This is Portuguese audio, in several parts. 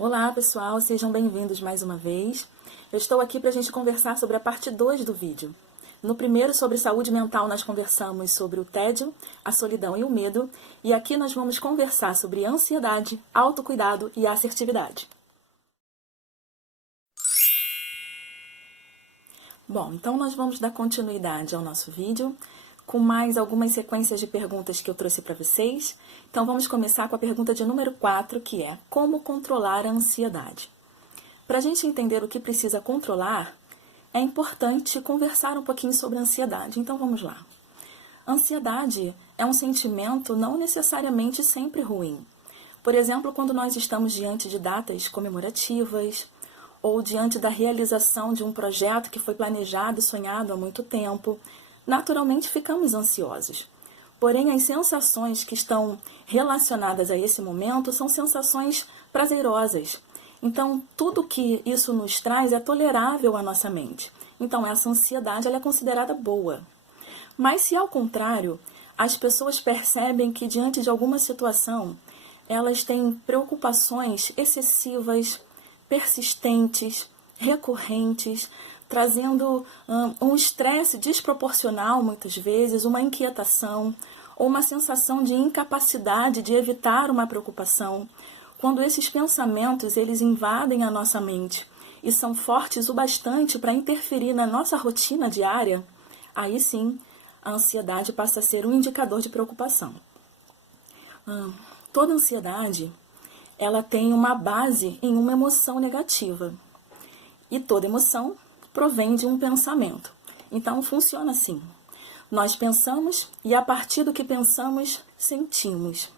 Olá pessoal, sejam bem-vindos mais uma vez. Eu estou aqui para a gente conversar sobre a parte 2 do vídeo. No primeiro, sobre saúde mental, nós conversamos sobre o tédio, a solidão e o medo. E aqui nós vamos conversar sobre ansiedade, autocuidado e assertividade. Bom, então nós vamos dar continuidade ao nosso vídeo com mais algumas sequências de perguntas que eu trouxe para vocês. Então vamos começar com a pergunta de número 4, que é: como controlar a ansiedade? Para a gente entender o que precisa controlar, é importante conversar um pouquinho sobre a ansiedade. Então vamos lá. Ansiedade é um sentimento não necessariamente sempre ruim. Por exemplo, quando nós estamos diante de datas comemorativas, ou diante da realização de um projeto que foi planejado e sonhado há muito tempo, naturalmente ficamos ansiosos. Porém, as sensações que estão relacionadas a esse momento são sensações prazerosas. Então, tudo que isso nos traz é tolerável à nossa mente. Então, essa ansiedade ela é considerada boa. Mas se, ao contrário, as pessoas percebem que, diante de alguma situação, elas têm preocupações excessivas, persistentes, recorrentes, trazendo um estresse desproporcional, muitas vezes, uma inquietação, ou uma sensação de incapacidade de evitar uma preocupação. Quando esses pensamentos eles invadem a nossa mente e são fortes o bastante para interferir na nossa rotina diária, aí sim a ansiedade passa a ser um indicador de preocupação. Toda ansiedade ela tem uma base em uma emoção negativa. E toda emoção provém de um pensamento. Então, funciona assim. Nós pensamos e, a partir do que pensamos, sentimos.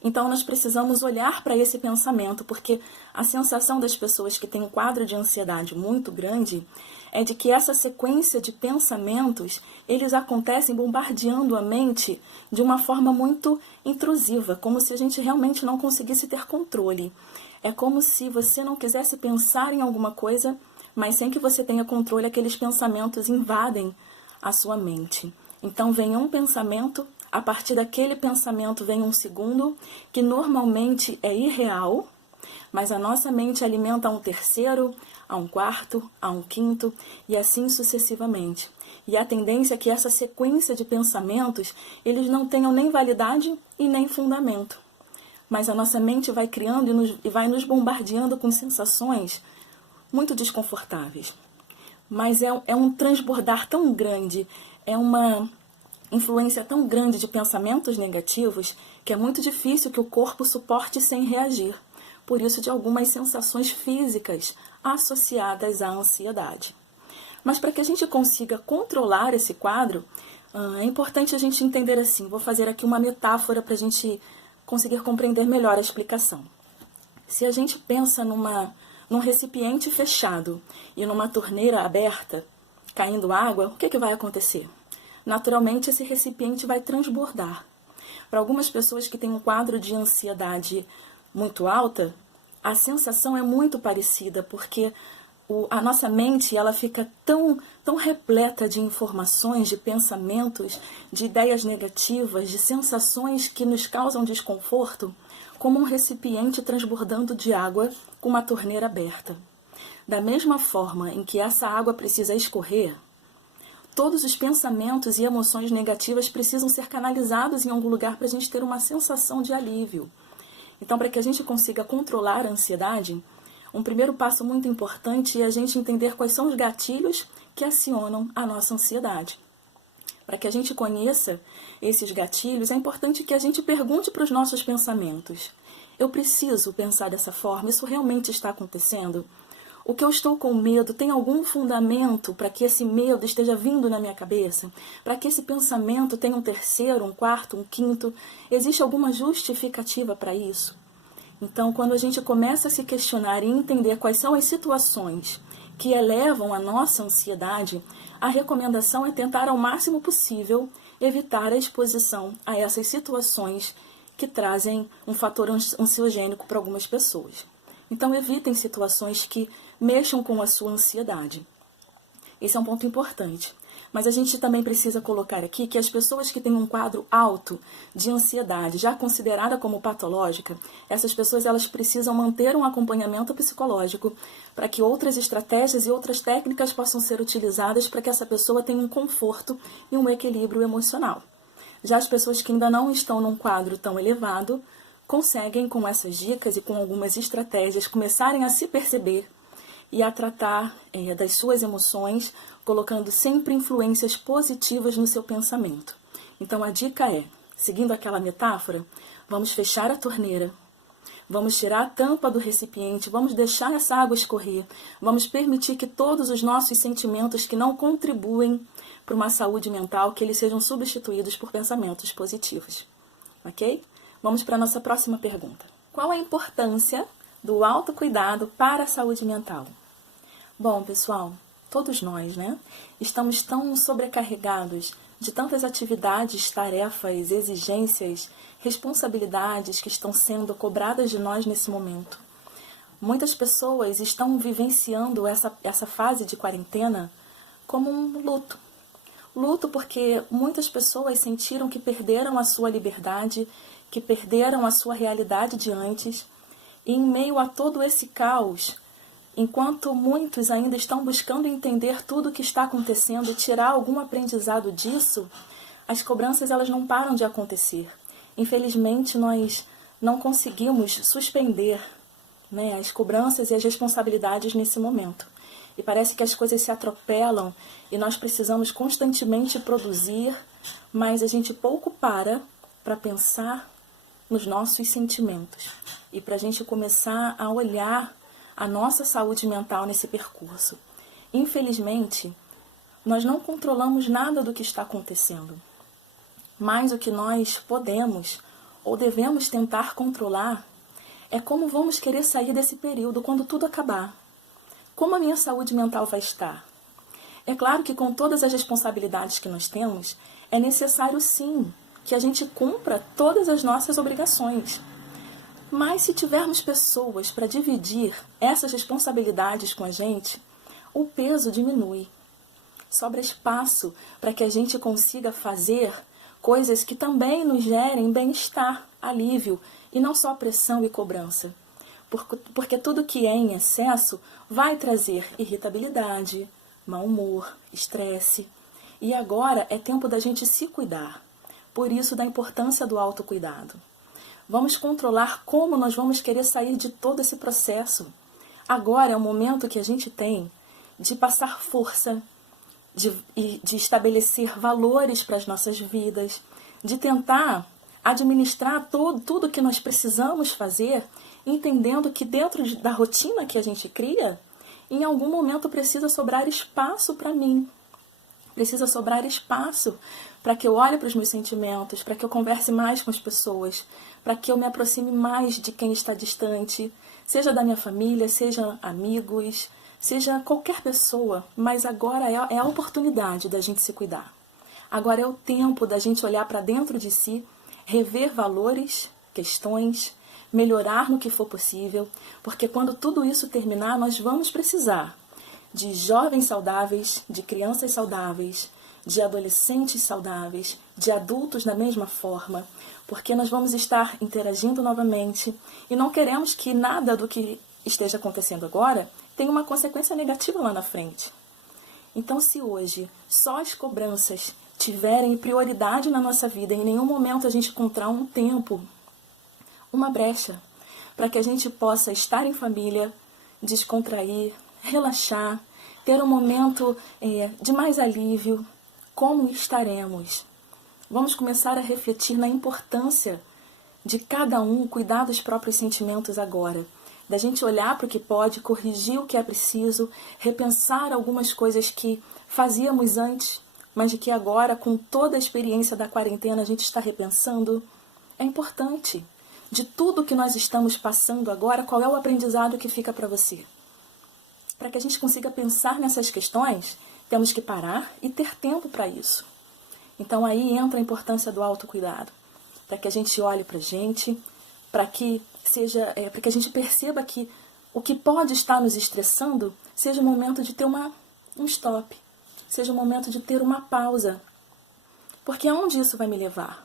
Então, nós precisamos olhar para esse pensamento, porque a sensação das pessoas que têm um quadro de ansiedade muito grande é de que essa sequência de pensamentos, eles acontecem bombardeando a mente de uma forma muito intrusiva, como se a gente realmente não conseguisse ter controle. É como se você não quisesse pensar em alguma coisa, mas sem que você tenha controle, aqueles pensamentos invadem a sua mente. Então vem um pensamento, a partir daquele pensamento vem um segundo, que normalmente é irreal, mas a nossa mente alimenta a um terceiro, a um quarto, a um quinto, e assim sucessivamente. E a tendência é que essa sequência de pensamentos, eles não tenham nem validade e nem fundamento. Mas a nossa mente vai criando e vai nos bombardeando com sensações muito desconfortáveis. Mas é um transbordar tão grande, é uma influência tão grande de pensamentos negativos que é muito difícil que o corpo suporte sem reagir. Por isso, de algumas sensações físicas associadas à ansiedade. Mas para que a gente consiga controlar esse quadro, é importante a gente entender assim. Vou fazer aqui uma metáfora para a gente conseguir compreender melhor a explicação. Se a gente pensa num recipiente fechado e numa torneira aberta, caindo água, o que vai acontecer? Naturalmente, esse recipiente vai transbordar. Para algumas pessoas que têm um quadro de ansiedade muito alta, a sensação é muito parecida, porque a nossa mente ela fica tão repleta de informações, de pensamentos, de ideias negativas, de sensações que nos causam desconforto, como um recipiente transbordando de água com uma torneira aberta. Da mesma forma em que essa água precisa escorrer, todos os pensamentos e emoções negativas precisam ser canalizados em algum lugar para a gente ter uma sensação de alívio. Então, para que a gente consiga controlar a ansiedade, um primeiro passo muito importante é a gente entender quais são os gatilhos que acionam a nossa ansiedade. Para que a gente conheça esses gatilhos, é importante que a gente pergunte para os nossos pensamentos: eu preciso pensar dessa forma? Isso realmente está acontecendo? O que eu estou com medo tem algum fundamento para que esse medo esteja vindo na minha cabeça? Para que esse pensamento tenha um terceiro, um quarto, um quinto? Existe alguma justificativa para isso? Então, quando a gente começa a se questionar e entender quais são as situações que elevam a nossa ansiedade, a recomendação é tentar ao máximo possível evitar a exposição a essas situações que trazem um fator ansiogênico para algumas pessoas. Então, evitem situações que mexam com a sua ansiedade. Esse é um ponto importante. Mas a gente também precisa colocar aqui que as pessoas que têm um quadro alto de ansiedade, já considerada como patológica, essas pessoas elas precisam manter um acompanhamento psicológico para que outras estratégias e outras técnicas possam ser utilizadas para que essa pessoa tenha um conforto e um equilíbrio emocional. Já as pessoas que ainda não estão num quadro tão elevado, conseguem com essas dicas e com algumas estratégias começarem a se perceber e a tratar das suas emoções, colocando sempre influências positivas no seu pensamento. Então a dica é, seguindo aquela metáfora, vamos fechar a torneira, vamos tirar a tampa do recipiente, vamos deixar essa água escorrer, vamos permitir que todos os nossos sentimentos que não contribuem para uma saúde mental, que eles sejam substituídos por pensamentos positivos. Ok? Vamos para a nossa próxima pergunta. Qual a importância do autocuidado para a saúde mental? Bom, pessoal, todos nós, né? Estamos tão sobrecarregados de tantas atividades, tarefas, exigências, responsabilidades que estão sendo cobradas de nós nesse momento. Muitas pessoas estão vivenciando essa fase de quarentena como um luto. Luto porque muitas pessoas sentiram que perderam a sua liberdade, que perderam a sua realidade de antes, e em meio a todo esse caos, enquanto muitos ainda estão buscando entender tudo o que está acontecendo e tirar algum aprendizado disso, as cobranças elas não param de acontecer. Infelizmente, nós não conseguimos suspender, né, as cobranças e as responsabilidades nesse momento. E parece que as coisas se atropelam e nós precisamos constantemente produzir, mas a gente pouco para pensar nos nossos sentimentos e para a gente começar a olhar a nossa saúde mental nesse percurso. Infelizmente, nós não controlamos nada do que está acontecendo, mas o que nós podemos ou devemos tentar controlar é como vamos querer sair desse período quando tudo acabar. Como a minha saúde mental vai estar? É claro que com todas as responsabilidades que nós temos, é necessário sim que a gente cumpra todas as nossas obrigações. Mas se tivermos pessoas para dividir essas responsabilidades com a gente, o peso diminui. Sobra espaço para que a gente consiga fazer coisas que também nos gerem bem-estar, alívio, e não só pressão e cobrança. Porque tudo que é em excesso vai trazer irritabilidade, mau humor, estresse. E agora é tempo da gente se cuidar. Por isso da importância do autocuidado. Vamos controlar como nós vamos querer sair de todo esse processo. Agora é o momento que a gente tem de passar força, de estabelecer valores para as nossas vidas, de tentar administrar tudo que nós precisamos fazer, entendendo que dentro da rotina que a gente cria, em algum momento precisa sobrar espaço para mim. Precisa sobrar espaço para que eu olhe para os meus sentimentos, para que eu converse mais com as pessoas, para que eu me aproxime mais de quem está distante, seja da minha família, seja amigos, seja qualquer pessoa. Mas agora é a oportunidade da gente se cuidar. Agora é o tempo da gente olhar para dentro de si, rever valores, questões, melhorar no que for possível, porque quando tudo isso terminar, nós vamos precisar de jovens saudáveis, de crianças saudáveis, de adolescentes saudáveis, de adultos da mesma forma, porque nós vamos estar interagindo novamente e não queremos que nada do que esteja acontecendo agora tenha uma consequência negativa lá na frente. Então, se hoje só as cobranças tiverem prioridade na nossa vida, em nenhum momento a gente encontrar um tempo, uma brecha, para que a gente possa estar em família, descontrair, relaxar, ter um momento de mais alívio, como estaremos? Vamos começar a refletir na importância de cada um cuidar dos próprios sentimentos agora, da gente olhar para o que pode, corrigir o que é preciso, repensar algumas coisas que fazíamos antes, mas de que agora, com toda a experiência da quarentena, a gente está repensando. É importante. De tudo que nós estamos passando agora, qual é o aprendizado que fica para você? Para que a gente consiga pensar nessas questões, temos que parar e ter tempo para isso. Então aí entra a importância do autocuidado, para que a gente olhe para a gente, para que a gente perceba que o que pode estar nos estressando seja o momento de ter um stop. seja o momento de ter uma pausa. Porque aonde isso vai me levar?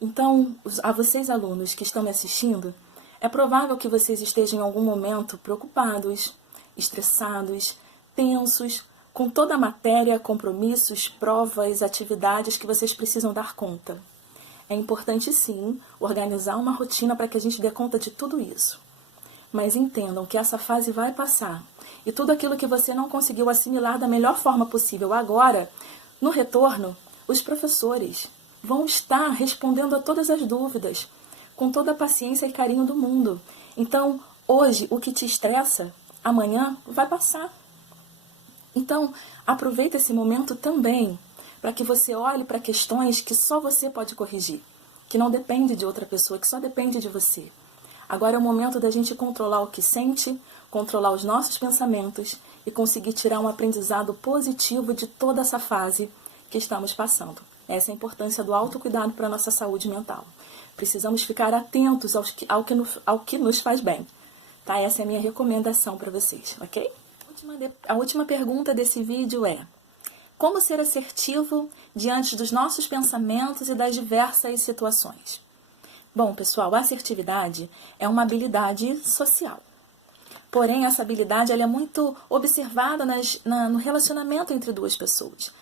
Então, a vocês alunos que estão me assistindo, é provável que vocês estejam em algum momento preocupados, estressados, tensos, com toda a matéria, compromissos, provas, atividades que vocês precisam dar conta. É importante sim organizar uma rotina para que a gente dê conta de tudo isso. Mas entendam que essa fase vai passar. E tudo aquilo que você não conseguiu assimilar da melhor forma possível agora, no retorno, os professores vão estar respondendo a todas as dúvidas, com toda a paciência e carinho do mundo. Então, hoje, o que te estressa, amanhã vai passar. Então, aproveita esse momento também para que você olhe para questões que só você pode corrigir, que não depende de outra pessoa, que só depende de você. Agora é o momento da gente controlar o que sente, controlar os nossos pensamentos e conseguir tirar um aprendizado positivo de toda essa fase que estamos passando. Essa é a importância do autocuidado para a nossa saúde mental. Precisamos ficar atentos ao que nos faz bem. Tá? Essa é a minha recomendação para vocês, ok? A última pergunta desse vídeo é: como ser assertivo diante dos nossos pensamentos e das diversas situações? Bom, pessoal, a assertividade é uma habilidade social. Porém, essa habilidade ela é muito observada no relacionamento entre duas pessoas,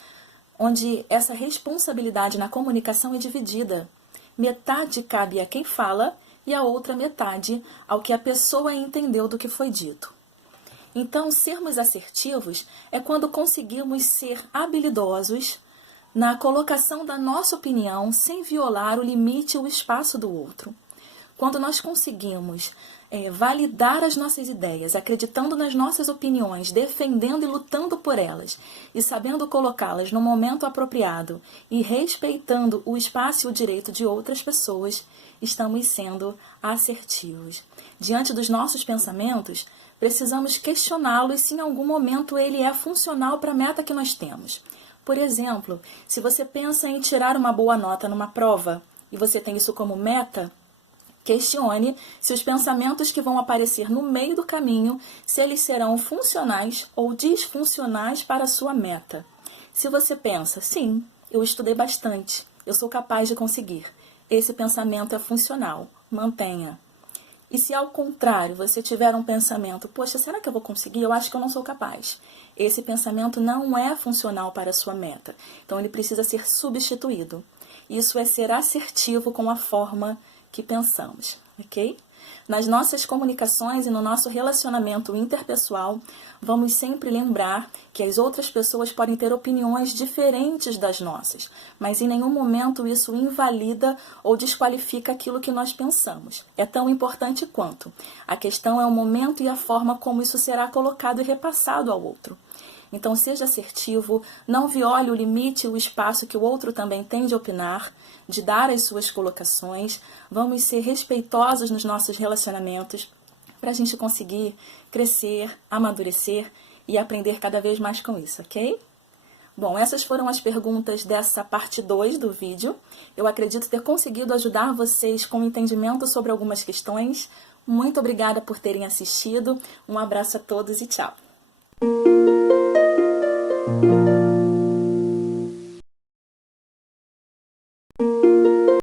onde essa responsabilidade na comunicação é dividida. Metade cabe a quem fala e a outra metade ao que a pessoa entendeu do que foi dito. Então, sermos assertivos é quando conseguimos ser habilidosos na colocação da nossa opinião sem violar o limite e o espaço do outro. Quando nós conseguimos validar as nossas ideias, acreditando nas nossas opiniões, defendendo e lutando por elas, e sabendo colocá-las no momento apropriado e respeitando o espaço e o direito de outras pessoas, estamos sendo assertivos. Diante dos nossos pensamentos, precisamos questioná-los se em algum momento ele é funcional para a meta que nós temos. Por exemplo, se você pensa em tirar uma boa nota numa prova e você tem isso como meta, questione se os pensamentos que vão aparecer no meio do caminho, se eles serão funcionais ou disfuncionais para a sua meta. Se você pensa, sim, eu estudei bastante, eu sou capaz de conseguir, esse pensamento é funcional, mantenha. E se ao contrário você tiver um pensamento, poxa, será que eu vou conseguir? Eu acho que eu não sou capaz. Esse pensamento não é funcional para a sua meta, então ele precisa ser substituído. Isso é ser assertivo com a forma que pensamos, ok? Nas nossas comunicações e no nosso relacionamento interpessoal, vamos sempre lembrar que as outras pessoas podem ter opiniões diferentes das nossas, mas em nenhum momento isso invalida ou desqualifica aquilo que nós pensamos. É tão importante quanto. A questão é o momento e a forma como isso será colocado e repassado ao outro. Então, seja assertivo, não viole o limite e o espaço que o outro também tem de opinar, de dar as suas colocações. Vamos ser respeitosos nos nossos relacionamentos para a gente conseguir crescer, amadurecer e aprender cada vez mais com isso, ok? Bom, essas foram as perguntas dessa parte 2 do vídeo. Eu acredito ter conseguido ajudar vocês com entendimento sobre algumas questões. Muito obrigada por terem assistido. Um abraço a todos e tchau!